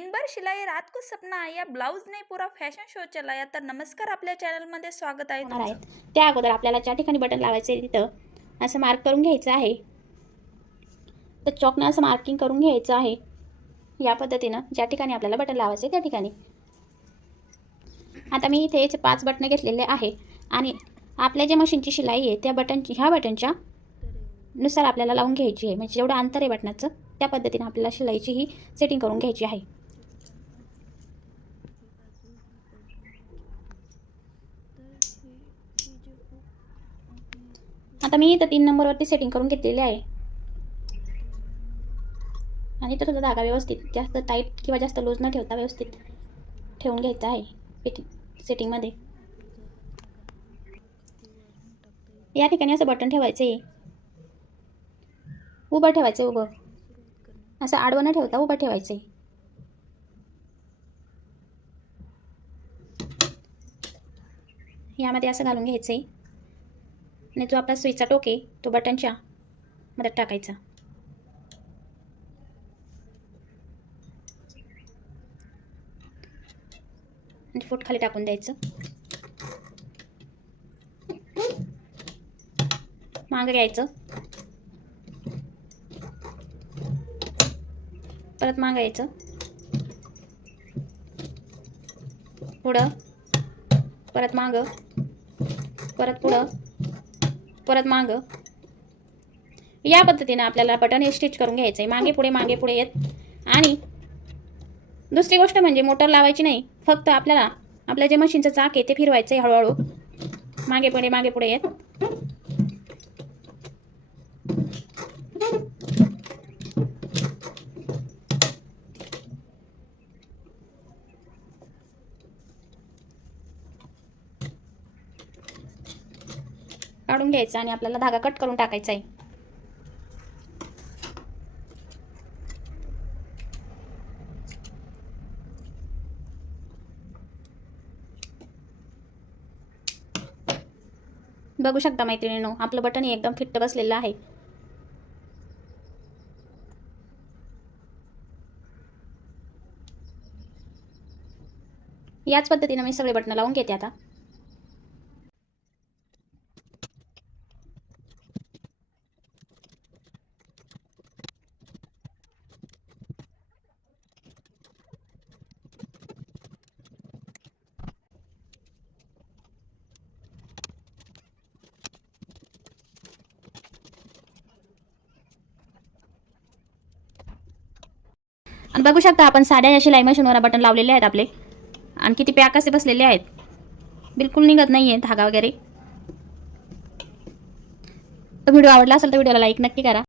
भर शिलाई रात को सपना या ब्लाऊज नाही पुरा फॅशन शो चलाया तर नमस्कार आपल्या चॅनलमध्ये स्वागत आहे होणार तुमचं. आहेत. त्या अगोदर आपल्याला ज्या ठिकाणी बटन लावायचं आहे तिथं असं मार्क करून घ्यायचं आहे. तर चॉकनं असं मार्किंग करून घ्यायचं आहे. या पद्धतीनं ज्या ठिकाणी आपल्याला बटन लावायचं आहे त्या ठिकाणी. आता मी इथे याचे पाच बटणं घेतलेले आहे. आणि आपल्या जे मशीनची शिलाई आहे त्या बटनची ह्या बटनच्या नुसार आपल्याला लावून घ्यायची आहे. म्हणजे जेवढं अंतर आहे बटनाचं त्या पद्धतीनं आपल्याला शिलाईची ही सेटिंग करून घ्यायची आहे. आता मी इथं तीन नंबरवरती सेटिंग करून घेतलेली आहे. आणि इथं सुद्धा धागा व्यवस्थित जास्त टाईट किंवा जास्त लूज न ठेवता व्यवस्थित ठेवून घ्यायचा आहे फिटिंग सेटिंगमध्ये या ठिकाणी असं बटन ठेवायचं आहे उभं ठेवायचं आहे उभं. असं आडवं न ठेवता उभं ठेवायचं आहे यामध्ये असं घालून घ्यायचं आहे. आणि जो आपला स्विचचा टोके तो बटनच्या मध्ये टाकायचा. आणि फूट खाली टाकून द्यायचं. मागं घ्यायचं. परत मांग यायचं. पुढं. परत मागं. परत पुढं. परत मागं. या पद्धतीनं आपल्याला बटन हे स्टिच करून घ्यायचं आहे मागे पुढे मागे पुढे येत. आणि दुसरी गोष्ट म्हणजे मोटर लावायची नाही. फक्त आपल्याला आपल्या जे मशीनचं चाक आहे ते फिरवायचं आहे हळूहळू. मागे पुढे मागे पुढे येत. काढून घ्यायचं आणि आपल्याला धागा कट करून टाकायचा आहे. बघू शकता मैत्रिणीनो आपलं बटन हे एकदम फिट्ट बसलेलं आहे. याच पद्धतीनं मी सगळे बटणं लावून घेते आता. आणि बघू शकता आपण साड्या या शिलाई मशीनवर बटन लावलेले आहेत आपले. आणि किती पॅक असे बसलेले आहेत. बिलकुल निघत नाही आहे धागा वगैरे. तर व्हिडिओ आवडला असेल तर व्हिडिओला लाईक नक्की करा.